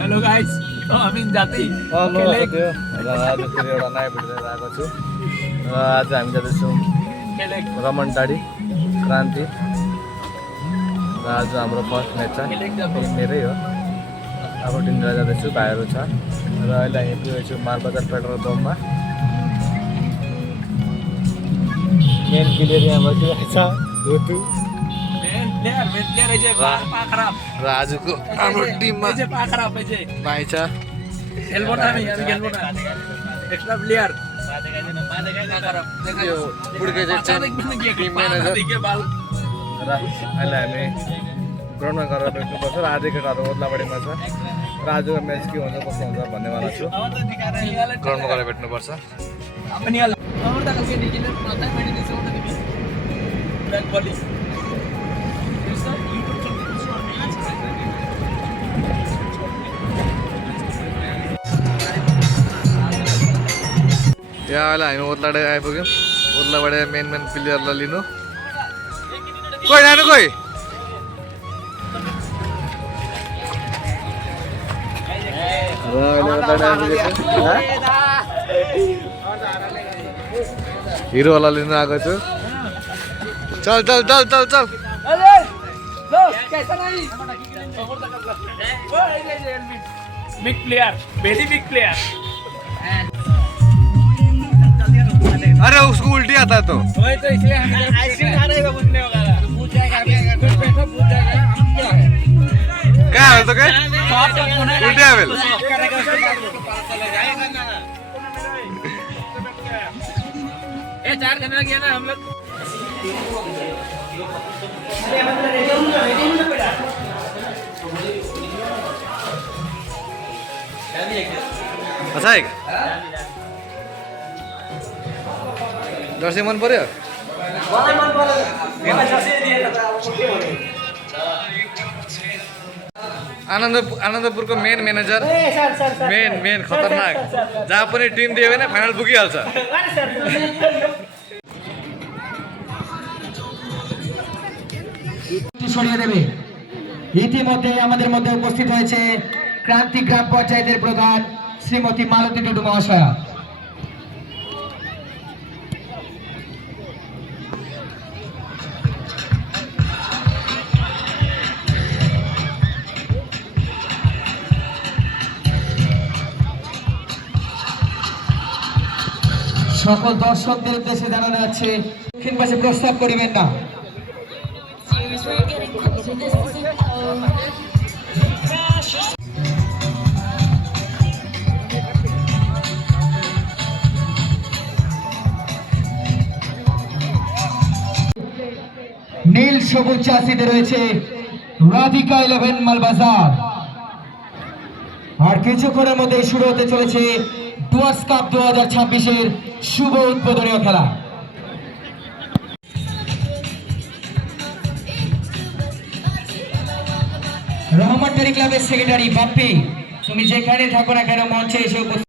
Hello guys, तो हामी जाति हेलो त्यो र आज फेरि एउटा नयाँ भिडियो लिएर आएको छु र आज हामी जाँदैछौँ रमनटाडी क्रान्ति र आज हाम्रो फर्स्ट म्याच छ मेरै हो अब टिमलाई जाँदैछु भाइहरू छ र अहिले हामी पुगेको मालबजार पेट्रोल पम्पमा मेन प्लेयर यहाँ बसिरहेको छ धोतु र आजको हाम्रो टिममा भाइ छ एक्स्ट्रा प्लेयर यो बुढ्के चाहिँ टिम म्यानेजर र अहिले हामी ग्राउन्डमा गएर भेट्नुपर्छ र आजको केटाहरू ओद्लाबाडीमा छ र आजको म्याच के हुन्छ कस्तो हुन्छ भन्नेवाला छु ग्राउन्डमा गएर भेट्नुपर्छ यहाँ अहिले हामी ओद्लाबाडी आइपुग्यौँ ओद्लाबाडी मेन प्लेयरलाई लिनु कोही जानु कोही हिरोवाला लिनु आएको छु चल चल चल चल चल big player, very big player. अरे उसको उल्टी आता है तो वही तो इसलिए हम आइसक्रीम खा रहे हैं पूछने होगा पूछ जाएगा कुछ बैठो पूछ जाएगा हम क्या है क्या है तो क्या उल्टी है बेल ये 4 जना गया ना हम लोग अच्छा है जर्सी मन पर्यो आनन्दपुरको मेन म्यानेजर मेन खतरनाक जहाँ पनि टिम दियो भने फाइनल पुगिहाल्छ ছড়িয়ে দেবে ইতিমধ্যে আমাদের মধ্যে উপস্থিত হয়েছে ক্রান্তি গ্রাম পঞ্চায়েতের প্রধান শ্রীমতী মালতী টুডু মহাশয়া সকল দর্শকদের উদ্দেশ্যে জানানো যাচ্ছে দক্ষিণ পাশে প্রস্তাব করিবেন না নীল সবুজ চাষিতে রয়েছে রাধিকা 11 মালবাজার আর কিছুক্ষণের মধ্যে শুরু হতে চলেছে ডুয়ার্স কাপ 2026 এর শুভ উদ্বোধনীয় খেলা রহমতটারি ক্লাবের সেক্রেটারি বাপ্পি তুমি যেখানে থাকো না কেন মঞ্চে এসে